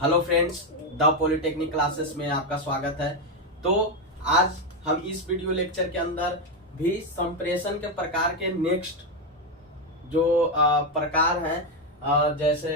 Hello friends, the polytechnic classes में आपका स्वागत है। तो आज हम इस वीडियो लेक्चर के अंदर भी संप्रेषण के प्रकार के नेक्स्ट जो प्रकार हैं, जैसे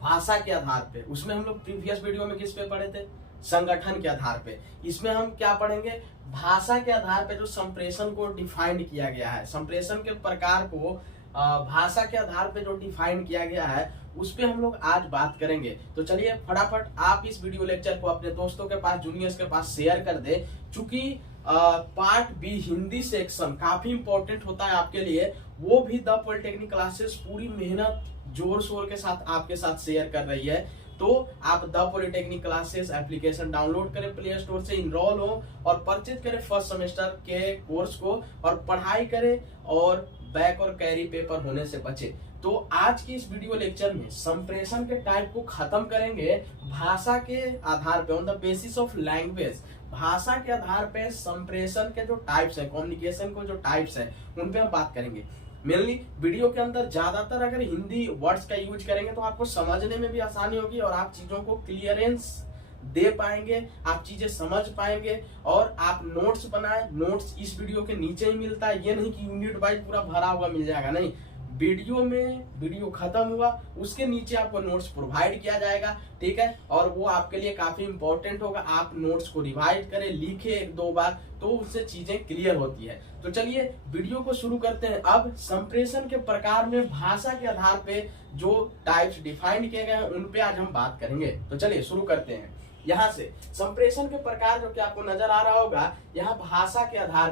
भाषा के आधार पे, उसमें हम लोग प्रीवियस वीडियो में किस पे पढ़े थे? संगठन के आधार पे। इसमें हम क्या पढ़ेंगे? भाषा के आधार पे जो संप्रेषण को डिफाइंड किया गया है, संप्रेषण के प्रकार को भाषा के आधार पे जो डिफाइन किया गया है उस पे हम लोग आज बात करेंगे। तो चलिए फटाफट आप इस वीडियो लेक्चर को अपने दोस्तों के पास, जूनियर्स के पास शेयर कर दे, चूंकि पार्ट बी हिंदी सेक्शन काफी इंपॉर्टेंट होता है आपके लिए। वो भी द पॉलिटेक्निक क्लासेस पूरी मेहनत जोर शोर के साथ आपके साथ शेयर कर रही है। तो आप the polytechnic classes application download करें प्ले स्टोर से, इनरोल हो और परचेज करें फर्स्ट सेमेस्टर के कोर्स को और पढ़ाई करें और बैक और कैरी पेपर होने से बचे। तो आज की इस वीडियो लेक्चर में संप्रेषण के टाइप को खत्म करेंगे भाषा के आधार पे, on the basis of language. भाषा के आधार पे संप्रेषण के जो टाइप्स हैं, कम्युनिकेशन को जो टाइप्स हैं, उन पे हम बात करेंगे। मेनली वीडियो के अंदर ज्यादातर अगर हिंदी वर्ड्स का यूज करेंगे तो आपको समझने में भी आसानी होगी और आप चीजों को क्लियरेंस दे पाएंगे, आप चीजें समझ पाएंगे और आप नोट्स बनाए। नोट्स इस वीडियो के नीचे ही मिलता है, ये नहीं कि यूनिट वाइज पूरा भरा हुआ मिल जाएगा, नहीं। वीडियो में वीडियो खत्म हुआ उसके नीचे आपको नोट्स प्रोवाइड किया जाएगा, ठीक है। और वो आपके लिए काफी इंपॉर्टेंट होगा। आप नोट्स को रिवाइज करें, लिखे एक दो बार, तो उससे चीजें क्लियर होती है। तो चलिए वीडियो को शुरू करते हैं। अब संप्रेषण के प्रकार में भाषा के आधार पे जो टाइप्स डिफाइंड किए गए हैं उन पे आज हम बात करेंगे। तो चलिए शुरू करते हैं। यहाँ से संप्रेषण के प्रकार जो कि आपको नजर आ रहा होगा, यहाँ भाषा के आधार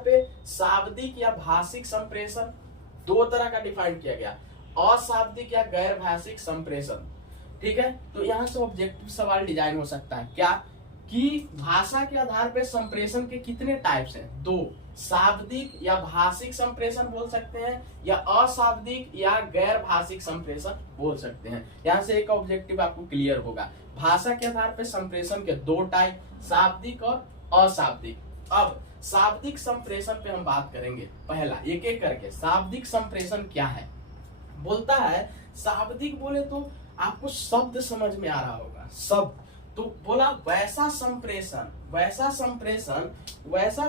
पे शाब्दिक या भाषिक संप्रेषण दो तरह का डिफाइन किया गया, अशाब्दिक या गैर भाषिक संप्रेषण, ठीक है। तो यहाँ से ऑब्जेक्टिव सवाल डिजाइन हो सकता है क्या कि भाषा के आधार पे संप्रेषण के कितने टाइप्स हैं? दो, शाब्दिक या भाषिक संप्रेषण बोल सकते हैं या अशाब्दिक या गैर भाषिक संप्रेषण बोल सकते हैं। यहाँ से एक ऑब्जेक्टिव आपको क्लियर होगा। भाषा के आधार पे संप्रेषण के दो टाइप, शाब्दिक और अशाब्दिक। अब शाब्दिक संप्रेषण पे हम बात करेंगे। पहला एक एक करके, शाब्दिक संप्रेषण क्या है? बोलता है शाब्दिक बोले तो आपको शब्द समझ में आ रहा होगा, शब्द। तो बोला वैसा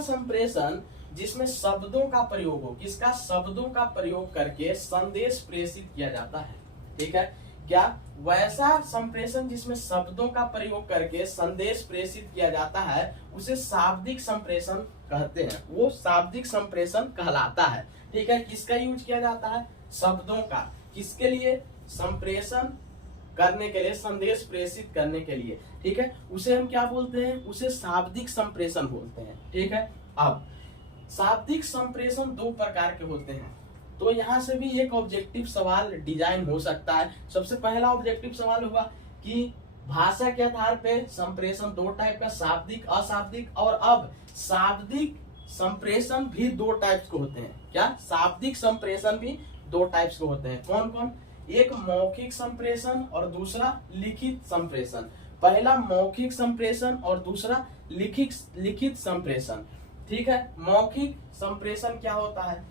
संप्रेषण जिसमें शब्दों का प्रयोग हो। किसका? शब्दों का प्रयोग करके संदेश प्रेषित किया जाता है, ठीक है। क्या? वैसा संप्रेषण जिसमें शब्दों का प्रयोग करके संदेश प्रेषित किया जाता है उसे शाब्दिक संप्रेषण कहते हैं। वो शाब्दिक संप्रेषण कहलाता है, ठीक है। किसका यूज किया जाता है? शब्दों का। किसके लिए? संप्रेषण करने के लिए, संदेश प्रेषित करने के लिए, ठीक है। उसे हम क्या बोलते हैं? उसे शाब्दिक संप्रेषण बोलते हैं, ठीक है। अब शाब्दिक संप्रेषण दो प्रकार के होते हैं, तो यहाँ से भी एक ऑब्जेक्टिव सवाल डिजाइन हो सकता है। सबसे पहला ऑब्जेक्टिव सवाल होगा कि भाषा के आधार पे संप्रेषण दो टाइप का, शाब्दिक अशाब्दिक। और अब शाब्दिक संप्रेषण भी दो टाइप्स के होते हैं। क्या? शाब्दिक संप्रेषण भी दो टाइप्स के होते हैं। कौन कौन? एक मौखिक संप्रेषण और दूसरा लिखित संप्रेषण। पहला मौखिक संप्रेषण और दूसरा लिखित संप्रेषण, ठीक है। मौखिक संप्रेषण क्या होता है?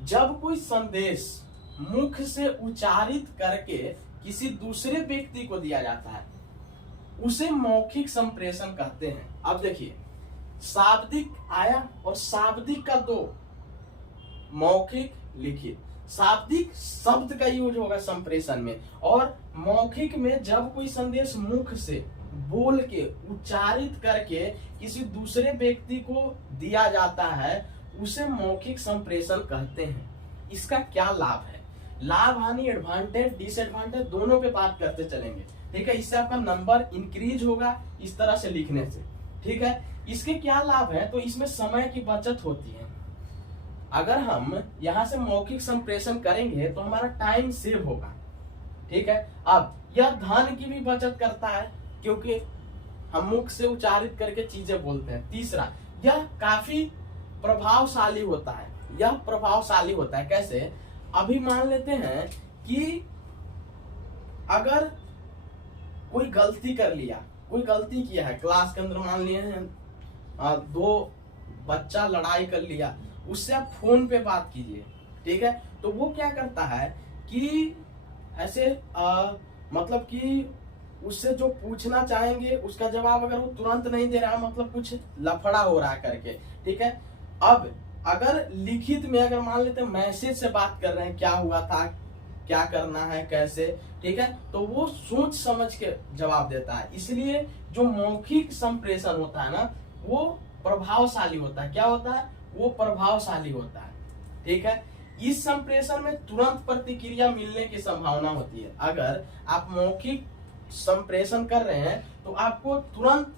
जब कोई संदेश मुख से उच्चारित करके किसी दूसरे व्यक्ति को दिया जाता है उसे मौखिक संप्रेषण कहते हैं। अब देखिए, शाब्दिक आया और शाब्दिक का दो, मौखिक लिखित। शाब्दिक शब्द का यूज होगा संप्रेषण में, और मौखिक में जब कोई संदेश मुख से बोल के उच्चारित करके किसी दूसरे व्यक्ति को दिया जाता है उसे मौखिक संप्रेषण कहते हैं। इसका क्या लाभ है? लाभ हानि, एडवांटेज डिसएडवांटेज दोनों पे बात करते चलेंगे, ठीक है। इससे आपका नंबर इंक्रीज होगा इस तरह से लिखने से, ठीक है। इसके क्या लाभ है? तो इसमें समय की बचत होती है। अगर हम यहाँ से मौखिक संप्रेषण करेंगे तो हमारा टाइम सेव होगा, ठीक है। अब यह धन की भी बचत करता है क्योंकि हम मुख से उच्चारित करके चीजें बोलते हैं। तीसरा, यह काफी प्रभावशाली होता है। यह प्रभावशाली होता है कैसे? अभी मान लेते हैं कि अगर कोई गलती कर लिया, कोई गलती किया है क्लास के अंदर, मान लिए हैं दो बच्चा लड़ाई कर लिया, उससे आप फोन पे बात कीजिए, ठीक है। तो वो क्या करता है कि ऐसे मतलब कि उससे जो पूछना चाहेंगे उसका जवाब अगर वो तुरंत नहीं दे रहा है, मतलब कुछ लफड़ा हो रहा है करके, ठीक है। अब अगर लिखित में अगर मान लेते हैं मैसेज से बात कर रहे हैं, क्या हुआ था, क्या करना है, कैसे, ठीक है, तो वो सोच समझ के जवाब देता है। इसलिए जो मौखिक संप्रेषण होता है ना, वो प्रभावशाली होता है। क्या होता है? वो प्रभावशाली होता है, ठीक है। इस संप्रेषण में तुरंत प्रतिक्रिया मिलने की संभावना होती है। अगर आप मौखिक संप्रेषण कर रहे हैं तो आपको तुरंत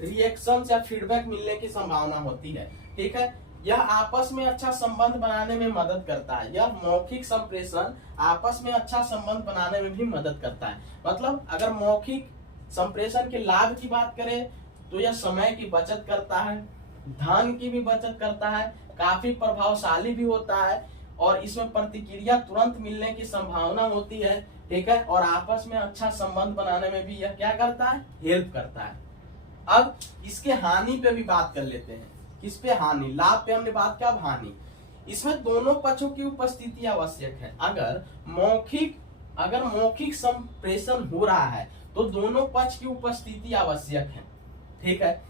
रिएक्शन या फीडबैक मिलने की संभावना होती है, ठीक है। यह आपस में अच्छा संबंध बनाने में मदद करता है। यह मौखिक संप्रेषण आपस में अच्छा संबंध बनाने में भी मदद करता है। मतलब अगर मौखिक संप्रेषण के लाभ की बात करें तो यह समय की बचत करता है, धन की भी बचत करता है, काफी प्रभावशाली भी होता है, और इसमें प्रतिक्रिया तुरंत मिलने की संभावना होती है, ठीक है। और आपस में अच्छा संबंध बनाने में भी यह क्या करता है? हेल्प करता है। अब इसके हानि पे भी बात कर लेते हैं। किस पे? हानि। लाभ पे हमने बात किया, अब हानि। इसमें दोनों पक्षों की उपस्थिति आवश्यक है। अगर मौखिक संप्रेषण हो रहा है तो दोनों पक्ष की उपस्थिति आवश्यक है, ठीक है।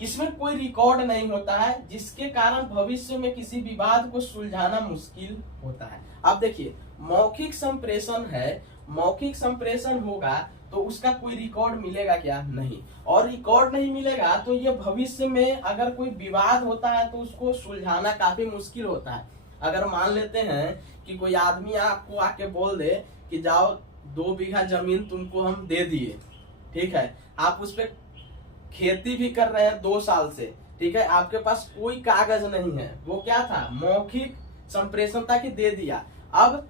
इसमें कोई रिकॉर्ड नहीं होता है, जिसके कारण भविष्य में किसी विवाद को सुलझाना मुश्किल होता है। अब देखिए, मौखिक संप्रेषण है, मौखिक संप्रेषण होगा तो उसका कोई रिकॉर्ड मिलेगा क्या? नहीं। और रिकॉर्ड नहीं मिलेगा तो ये भविष्य में अगर कोई विवाद होता है तो उसको सुलझाना काफी मुश्किल होता है। अगर मान लेते हैं कि कोई आदमी आपको आके बोल दे कि जाओ 2 बीघा जमीन तुमको हम दे दिए, ठीक है, आप उस पर खेती भी कर रहे हैं 2 साल से, ठीक है, आपके पास कोई कागज नहीं है, वो क्या था? मौखिक संप्रेषण था कि दे दिया। अब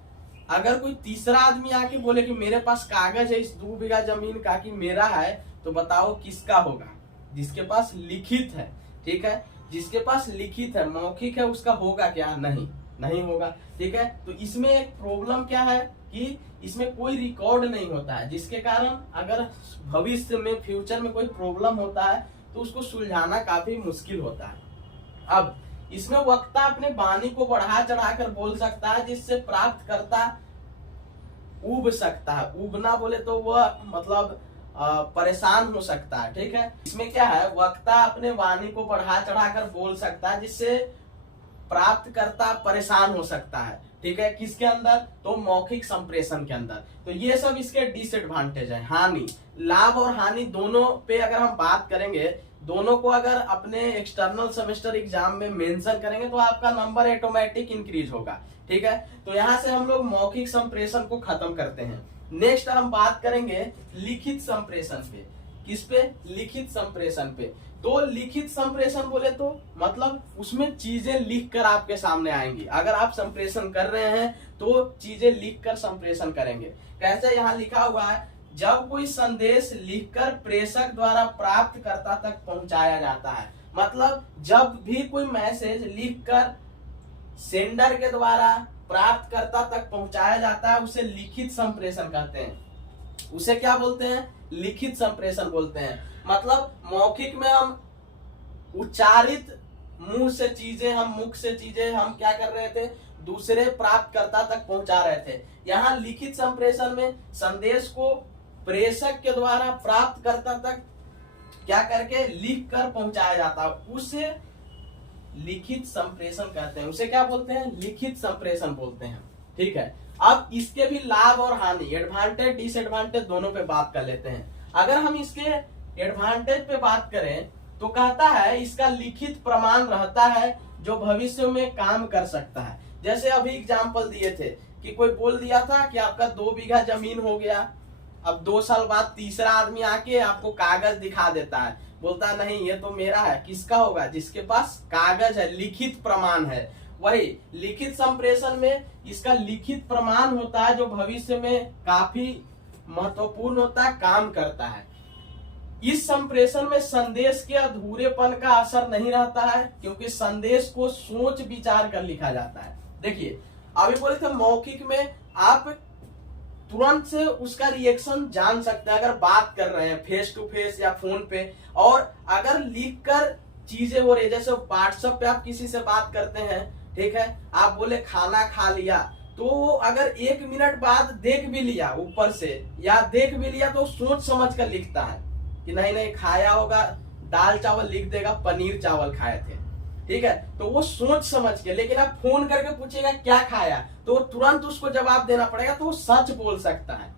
अगर कोई तीसरा आदमी आके बोले कि मेरे पास कागज है इस 2 बीघा जमीन का कि मेरा है, तो बताओ किसका होगा? जिसके पास लिखित है, ठीक है, जिसके पास लिखित है, मौखिक है, उसका होगा क्या? नहीं होगा, ठीक है। तो इसमें एक प्रॉब्लम क्या है कि इसमें कोई रिकॉर्ड नहीं होता है, जिसके कारण अगर भविष्य में फ्यूचर में कोई प्रॉब्लम होता है तो उसको सुलझाना काफी मुश्किल होता है। अब इसमें वक्ता अपने वाणी को बढ़ा चढ़ाकर बोल सकता है, जिससे प्राप्त करता उब सकता है। उबना बोले तो वह मतलब परेशान हो सकता है, ठीक है। इसमें क्या है? वक्ता अपने वाणी को बढ़ा चढ़ाकर बोल सकता है, जिससे प्राप्त करता परेशान हो सकता है, ठीक है। किसके अंदर? तो मौखिक संप्रेषण के अंदर। तो ये सब इसके डिसएडवांटेज है। हानि, लाभ और हानि दोनों पे अगर हम बात करेंगे, दोनों को अगर अपने एक्सटर्नल सेमेस्टर एग्जाम में मेंशन करेंगे तो आपका नंबर ऑटोमेटिक इंक्रीज होगा, ठीक है। तो यहाँ से हम लोग मौखिक संप्रेषण को खत्म करते हैं। नेक्स्ट हम बात करेंगे लिखित संप्रेषण पे। किस पे? लिखित संप्रेषण पे। तो लिखित संप्रेषण बोले तो मतलब उसमें चीजें लिख कर आपके सामने आएंगी। अगर आप संप्रेषण कर रहे हैं तो चीजें लिख कर संप्रेषण करेंगे। कैसे? यहाँ लिखा हुआ है, जब कोई संदेश लिखकर प्रेषक द्वारा प्राप्तकर्ता तक पहुंचाया जाता है। मतलब जब भी कोई मैसेज लिखकर सेंडर के द्वारा प्राप्तकर्ता तक पहुंचाया जाता है, उसे लिखित संप्रेषण कहते हैं। उसे क्या बोलते हैं? लिखित संप्रेषण बोलते हैं। मतलब मौखिक में हम उच्चारित मुंह से चीजें, हम मुख से चीजें हम क्या कर रहे थे? दूसरे प्राप्तकर्ता तक पहुंचा रहे थे। यहाँ लिखित संप्रेषण में संदेश को प्रेषक के द्वारा प्राप्तकर्ता तक क्या करके लिख कर पहुंचाया जाता है, उसे लिखित संप्रेषण कहते हैं। उसे क्या बोलते हैं? लिखित संप्रेषण बोलते हैं, ठीक है। अब इसके भी लाभ और हानि, एडवांटेज डिसएडवांटेज दोनों पे बात कर लेते हैं। अगर हम इसके एडवांटेज पे बात करें तो कहता है इसका लिखित प्रमाण रहता है जो भविष्य में काम कर सकता है। जैसे अभी एग्जाम्पल दिए थे कि कोई बोल दिया था कि आपका 2 बीघा जमीन हो गया, अब 2 साल बाद तीसरा आदमी आके आपको कागज दिखा देता है, बोलता है नहीं ये तो मेरा है। किसका होगा? जिसके पास कागज है, लिखित प्रमाण है। वही लिखित संप्रेषण में इसका लिखित प्रमाण होता है जो भविष्य में काफी महत्वपूर्ण होता है, काम करता है। इस संप्रेषण में संदेश के अधूरेपन का असर नहीं रहता है, क्योंकि संदेश को सोच विचार कर लिखा जाता है। देखिए अभी बोले थे मौखिक में आप तुरंत से उसका रिएक्शन जान सकते हैं, अगर बात कर रहे हैं फेस टू फेस या फोन पे। और अगर लिख कर चीजें हो रही है, जैसे व्हाट्सएप पे आप किसी से बात करते हैं, ठीक है, आप बोले खाना खा लिया, तो अगर 1 मिनट बाद देख भी लिया ऊपर से या देख भी लिया तो सोच समझ कर लिखता है कि नहीं नहीं खाया होगा, दाल चावल लिख देगा पनीर चावल खाए थे, ठीक है, तो वो सोच समझ के। लेकिन आप फोन करके पूछेगा क्या खाया तो वो तुरंत उसको जवाब देना पड़ेगा, तो वो सच बोल सकता है।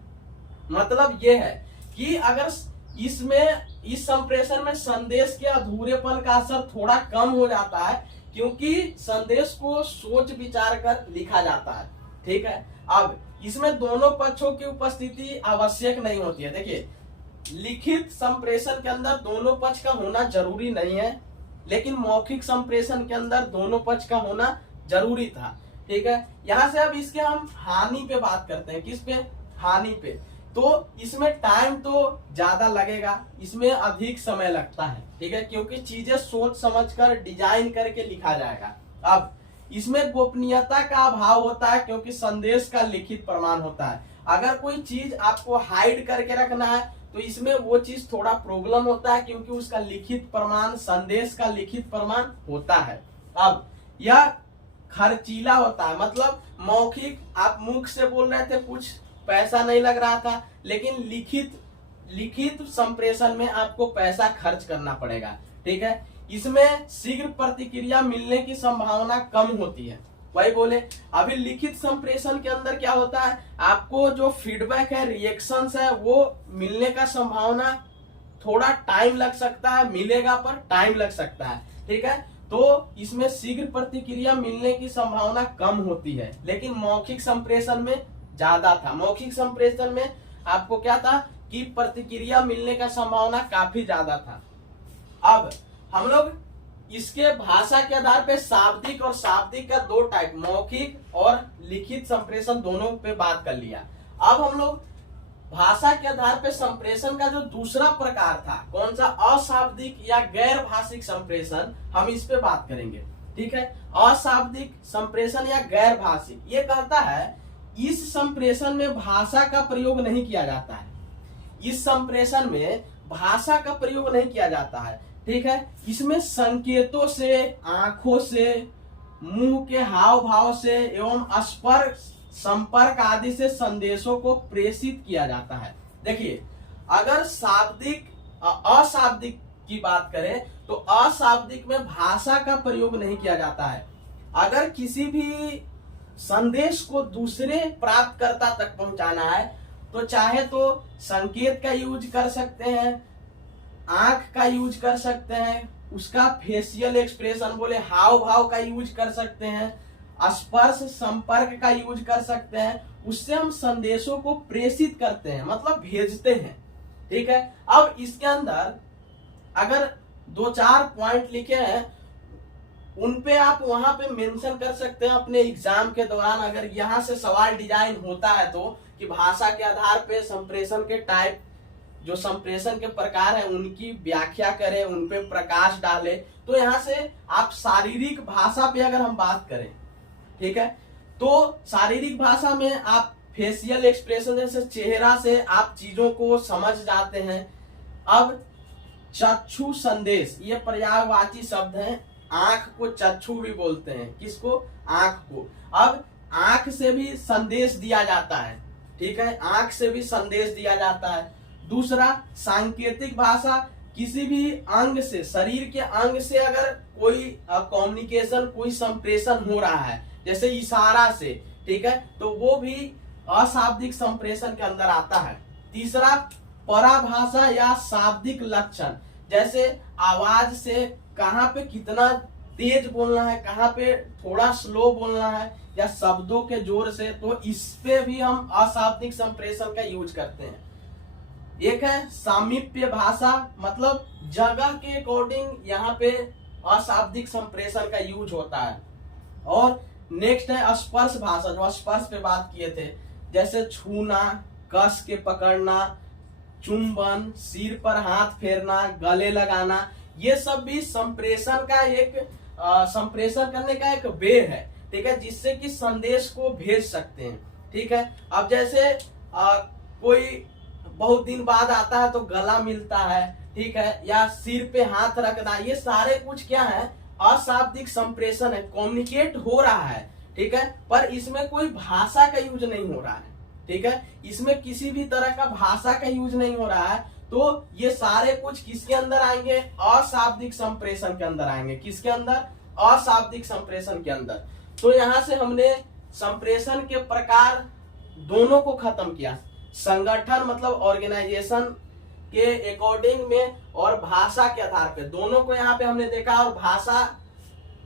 मतलब ये है कि अगर इसमें इस संप्रेषण में संदेश के अधूरेपन का असर थोड़ा कम हो जाता है, क्योंकि संदेश को सोच विचार कर लिखा जाता है, ठीक है। अब इसमें दोनों पक्षों की उपस्थिति आवश्यक नहीं होती है। देखिए, लिखित संप्रेषण के अंदर दोनों पक्ष का होना जरूरी नहीं है, लेकिन मौखिक संप्रेषण के अंदर दोनों पक्ष का होना जरूरी था, ठीक है। यहां से अब इसके हम हानि पे बात करते हैं। किस पे? हानि पे। तो इसमें टाइम तो ज्यादा लगेगा, इसमें अधिक समय लगता है, ठीक है, क्योंकि चीजें सोच समझकर डिजाइन करके लिखा जाएगा। अब इसमें गोपनीयता का अभाव होता है, क्योंकि संदेश का लिखित प्रमाण होता है। अगर कोई चीज आपको हाइड करके रखना है तो इसमें वो चीज थोड़ा प्रॉब्लम होता है, क्योंकि उसका लिखित प्रमाण, संदेश का लिखित प्रमाण होता है। अब यह खर्चीला होता है, मतलब मौखिक आप मुख से बोल रहे थे, कुछ पैसा नहीं लग रहा था, लेकिन लिखित संप्रेषण में आपको पैसा खर्च करना पड़ेगा, ठीक है। इसमें शीघ्र प्रतिक्रिया मिलने की संभावना कम होती है। वही बोले, अभी लिखित संप्रेषण के अंदर क्या होता है, आपको जो फीडबैक है, रिएक्शंस है, वो मिलने का संभावना थोड़ा टाइम लग सकता है, मिलेगा पर टाइम लग सकता है, ठीक है। तो इसमें शीघ्र प्रतिक्रिया मिलने की संभावना कम होती है, लेकिन मौखिक संप्रेषण में ज्यादा था। मौखिक संप्रेषण में आपको क्या था कि प्रतिक्रिया मिलने का संभावना काफी ज्यादा था। अब हम लोग इसके भाषा के आधार पे शाब्दिक और शाब्दिक का दो टाइप, मौखिक और लिखित संप्रेषण दोनों पे बात कर लिया। अब हम लोग भाषा के आधार पे संप्रेषण का जो दूसरा प्रकार था, कौन सा, अशाब्दिक या गैर भाषिक संप्रेषण, हम इस पे बात करेंगे, ठीक है। अशाब्दिक संप्रेषण या गैर भाषिक, ये कहता है इस संप्रेषण में भाषा का प्रयोग नहीं किया जाता है। इस संप्रेषण में भाषा का प्रयोग नहीं किया जाता है, ठीक है। इसमें संकेतों से, आंखों से, मुंह के हाव भाव से एवं स्पर्श, संपर्क आदि से संदेशों को प्रेषित किया जाता है। देखिए, अगर शाब्दिक अशाब्दिक की बात करें तो अशाब्दिक में भाषा का प्रयोग नहीं किया जाता है। अगर किसी भी संदेश को दूसरे प्राप्तकर्ता तक पहुंचाना है तो चाहे तो संकेत का यूज कर सकते हैं, आंख का यूज कर सकते हैं, उसका फेशियल एक्सप्रेशन बोले हाव भाव का यूज कर सकते हैं, स्पर्श संपर्क का यूज कर सकते हैं, उससे हम संदेशों को प्रेषित करते हैं, मतलब भेजते हैं, ठीक है। अब इसके अंदर अगर 2-4 पॉइंट लिखे हैं, उनपे आप वहां पे मेंशन कर सकते हैं अपने एग्जाम के दौरान, अगर यहाँ से सवाल डिजाइन होता है तो, कि भाषा के आधार पे संप्रेषण के टाइप, जो संप्रेषण के प्रकार है उनकी व्याख्या करें, उनपे प्रकाश डाले। तो यहाँ से आप शारीरिक भाषा पे अगर हम बात करें, ठीक है, तो शारीरिक भाषा में आप फेशियल एक्सप्रेशन जैसे चेहरा से आप चीजों को समझ जाते हैं। अब चक्षु संदेश, ये पर्यायवाची शब्द है, आंख को चक्षु भी बोलते हैं, किसको, आंख को। अब आंख से भी संदेश दिया जाता है, ठीक है, आंख से भी संदेश दिया जाता है। दूसरा, सांकेतिक भाषा, किसी भी अंग से, शरीर के अंग से अगर कोई कम्युनिकेशन, कोई संप्रेषण हो रहा है, जैसे इशारा से, ठीक है, तो वो भी अशाब्दिक संप्रेषण के अंदर आता है। तीसरा, पराभाषा या शाब्दिक लक्षण, जैसे आवाज से कहाँ पे कितना तेज बोलना है, कहाँ पे थोड़ा स्लो बोलना है, या शब्दों के जोर से, तो इस पे भी हम अशाब्दिक संप्रेषण का यूज करते हैं। एक है सामीप्य भाषा, मतलब जगह के अकॉर्डिंग यहाँ पे अशाब्दिक संप्रेषण का यूज होता है। और नेक्स्ट है स्पर्श भाषा, जो स्पर्श पे बात किए थे, जैसे छूना, कस के पकड़ना, चुंबन, सिर पर हाथ फेरना, गले लगाना, ये सब भी संप्रेषण का एक संप्रेषण करने का एक वे है, ठीक है, जिससे कि संदेश को भेज सकते हैं, ठीक है। अब जैसे कोई बहुत दिन बाद आता है तो गला मिलता है, ठीक है, या सिर पे हाथ रखना, ये सारे कुछ क्या है, अशाब्दिक संप्रेषण है, कम्युनिकेट हो रहा है, ठीक है, पर इसमें कोई भाषा का यूज नहीं हो रहा है, ठीक है, इसमें किसी भी तरह का भाषा का यूज नहीं हो रहा है। तो ये सारे कुछ किसके अंदर आएंगे, अशाब्दिक संप्रेषण के अंदर आएंगे। किसके अंदर, अशाब्दिक संप्रेषण के अंदर। तो यहां से हमने संप्रेषण के प्रकार दोनों को खत्म किया, संगठन मतलब ऑर्गेनाइजेशन के अकॉर्डिंग में और भाषा के आधार पे, दोनों को यहाँ पे हमने देखा। और भाषा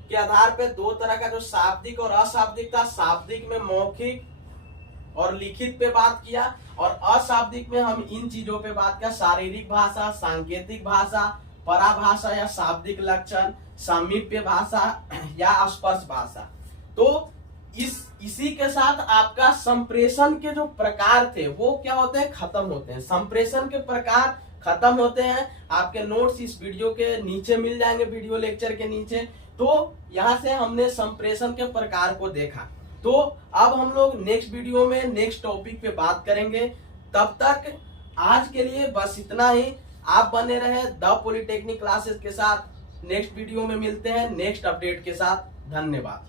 के आधार पे दो तरह का जो शाब्दिक और अशाब्दिक था, शाब्दिक में मौखिक और लिखित पे बात किया, और अशाब्दिक में हम इन चीजों पे बात किया, शारीरिक भाषा, सांकेतिक भाषा, पराभाषा या शाब्दिक लक्षण, सामीप्य भाषा या स्पर्श भाषा। तो इसी के साथ आपका संप्रेषण के जो प्रकार थे वो क्या होते हैं, खत्म होते हैं। संप्रेषण के प्रकार खत्म होते हैं। आपके नोट्स इस वीडियो के नीचे मिल जाएंगे, वीडियो लेक्चर के नीचे। तो यहाँ से हमने संप्रेषण के प्रकार को देखा। तो अब हम लोग नेक्स्ट वीडियो में नेक्स्ट टॉपिक पे बात करेंगे। तब तक आज के लिए बस इतना ही। आप बने रहे द पॉलिटेक्निक क्लासेस के साथ। नेक्स्ट वीडियो में मिलते हैं नेक्स्ट अपडेट के साथ। धन्यवाद।